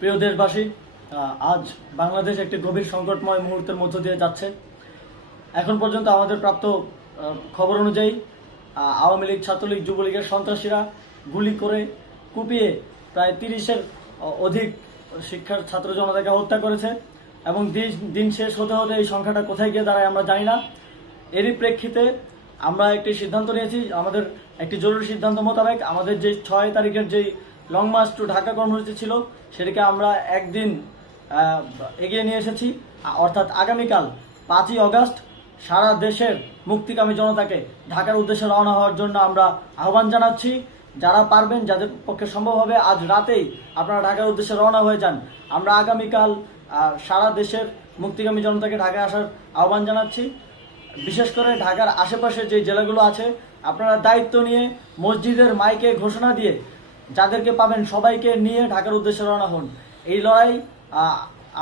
প্রিয় দেশবাসী, আজ বাংলাদেশ একটি গভীর সংকটময় মুহূর্তের মধ্য দিয়ে যাচ্ছে। এখন পর্যন্ত আমাদের প্রাপ্ত খবর অনুযায়ী আওয়ামী লীগ, ছাত্রলীগ, যুবলীগের সন্ত্রাসীরা গুলি করে কুপিয়ে প্রায় 30-এর অধিক শিক্ষার ছাত্র জনতাকে হত্যা করেছে এবং দিন শেষ হতে হতে এই সংখ্যাটা কোথায় গিয়ে দাঁড়ায় আমরা জানি না। এরই প্রেক্ষিতে আমরা একটি সিদ্ধান্ত নিয়েছি। আমাদের একটি জরুরি সিদ্ধান্ত মোতাবেক আমাদের যে 6 তারিখের যেই লং মার্চ টু ঢাকা কর্মসূচি ছিল সেটাকে আমরা একদিন এগিয়ে নিয়ে এসেছি। অর্থাৎ আগামীকাল 5ই অগস্ট সারা দেশের মুক্তিকামী জনতাকে ঢাকার উদ্দেশ্যে রওনা হওয়ার জন্য আমরা আহ্বান জানাচ্ছি। যারা পারবেন, যাদের পক্ষে সম্ভব হবে, আজ রাতেই আপনারা ঢাকার উদ্দেশ্যে রওনা হয়ে যান। আমরা আগামীকাল সারা দেশের মুক্তিকামী জনতাকে ঢাকায় আসার আহ্বান জানাচ্ছি। বিশেষ করে ঢাকার আশেপাশে যে জেলাগুলো আছে, আপনারা দায়িত্ব নিয়ে মসজিদের মাইকে ঘোষণা দিয়ে যাদেরকে পাবেন সবাইকে নিয়ে ঢাকার উদ্দেশ্যে রওনা হন। এই লড়াই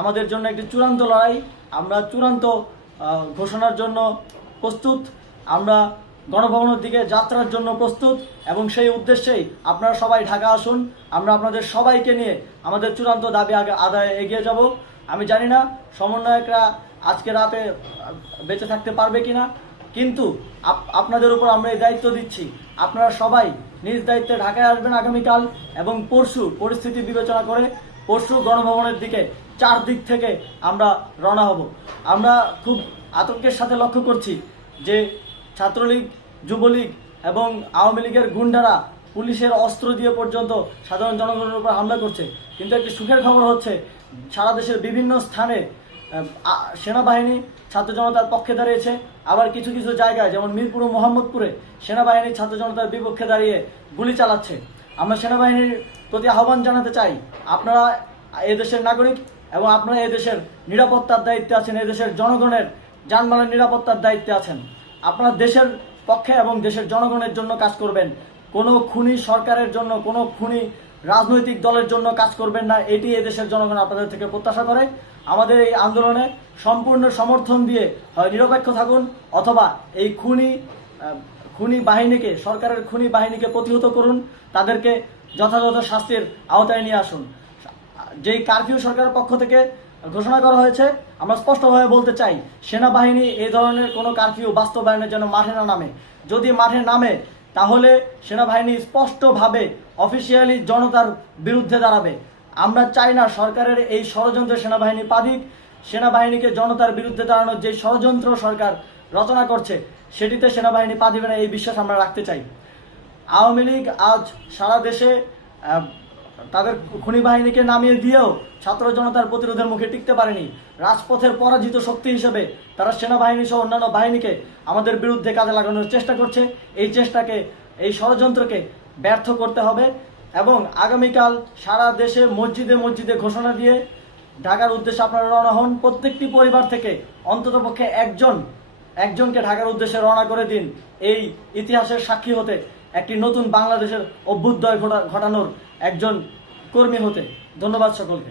আমাদের জন্য একটি চূড়ান্ত লড়াই। আমরা চূড়ান্ত ঘোষণার জন্য প্রস্তুত। আমরা গণভবনের দিকে যাত্রার জন্য প্রস্তুত এবং সেই উদ্দেশ্যেই আপনারা সবাই ঢাকা আসুন। আমরা আপনাদের সবাইকে নিয়ে আমাদের চূড়ান্ত দাবি আদায়ে এগিয়ে যাব। আমি জানি না সমন্বয়করা আজকে রাতে বেঁচে থাকতে পারবে কিনা, কিন্তু আপনাদের উপর আমরা এই দায়িত্ব দিচ্ছি। আপনারা সবাই নিজ দায়িত্বে ঢাকায় আসবেন আগামীকাল এবং পরশু পরিস্থিতি বিবেচনা করে পরশু গণভবনের দিকে 4 দিক থেকে আমরা রওনা হব। আমরা খুব আতঙ্কের সাথে লক্ষ্য করছি যে ছাত্রলীগ, যুবলীগ এবং আওয়ামী লীগের গুন্ডারা পুলিশের অস্ত্র দিয়ে পর্যন্ত সাধারণ জনগণের উপর হামলা করছে। কিন্তু একটি সুখের খবর হচ্ছে, সারা দেশের বিভিন্ন স্থানে সেনাবাহিনী ছাত্র জনতার পক্ষে দাঁড়িয়েছে। আবার কিছু কিছু জায়গায় যেমন মিরপুর ও মোহাম্মদপুরে সেনাবাহিনী ছাত্র জনতার বিপক্ষে দাঁড়িয়ে গুলি চালাচ্ছে। আমরা সেনাবাহিনীর প্রতি আহ্বান জানাতে চাই, আপনারা এদেশের নাগরিক এবং আপনারা এদেশের নিরাপত্তার দায়িত্বে আছেন, এদেশের জনগণের যানবাহনের নিরাপত্তার দায়িত্বে আছেন। আপনারা দেশের পক্ষে এবং দেশের জনগণের জন্য কাজ করবেন। কোনো খুনি সরকারের জন্য, কোনো খুনি রাজনৈতিক দলের জন্য কাজ করবেন না। এটি এদেশের জনগণ আপনাদের থেকে প্রত্যাশা করে। আমাদের এই আন্দোলনে সম্পূর্ণ সমর্থন দিয়ে হয় নিরপেক্ষ থাকুন, অথবা এই খুনি বাহিনীকে, সরকারের খুনি বাহিনীকে প্রতিহত করুন, তাদেরকে যথাযথ শাস্তির আওতায় নিয়ে আসুন। যেই কারফিউ সরকারের পক্ষ থেকে ঘোষণা করা হয়েছে, আমরা স্পষ্টভাবে বলতে চাই, সেনাবাহিনী এই ধরনের কোনো কারফিউ বাস্তবায়নের জন্য মাঠে না নামে। যদি মাঠে নামে তাহলে সেনাবাহিনী স্পষ্টভাবে অফিসিয়ালি জনতার বিরুদ্ধে দাঁড়াবে। আমরা চাই না সরকারের এই ষড়যন্ত্রে সেনাবাহিনী পা দিক। সেনাবাহিনীকে জনতার বিরুদ্ধে দাঁড়ানোর যে ষড়যন্ত্র সরকার রচনা করছে সেটিতে সেনাবাহিনী পা দিবে না, এই বিশ্বাস আমরা রাখতে চাই। আওয়ামী লীগ আজ সারা দেশে তাদের খুনি বাহিনীকে নামিয়ে দিয়েও ছাত্র জনতার প্রতিরোধের মুখে টিকতে পারেনি। রাজপথের পরাজিত শক্তি হিসেবে তারা সেনাবাহিনী সহ অন্যান্য বাহিনীকে আমাদের বিরুদ্ধে কাজে লাগানোর চেষ্টা করছে। এই চেষ্টাকে, এই ষড়যন্ত্রকে ব্যর্থ করতে হবে এবং আগামীকাল সারা দেশে মসজিদে মসজিদে ঘোষণা দিয়ে ঢাকার উদ্দেশ্যে আপনারা রওনা হন। প্রত্যেকটি পরিবার থেকে অন্ততপক্ষে একজনকে ঢাকার উদ্দেশ্যে রওনা করে দিন, এই ইতিহাসের সাক্ষী হতে, একটি নতুন বাংলাদেশের অভ্যুদয় ঘটানোর একজন কর্মী হতে। ধন্যবাদ সকলকে।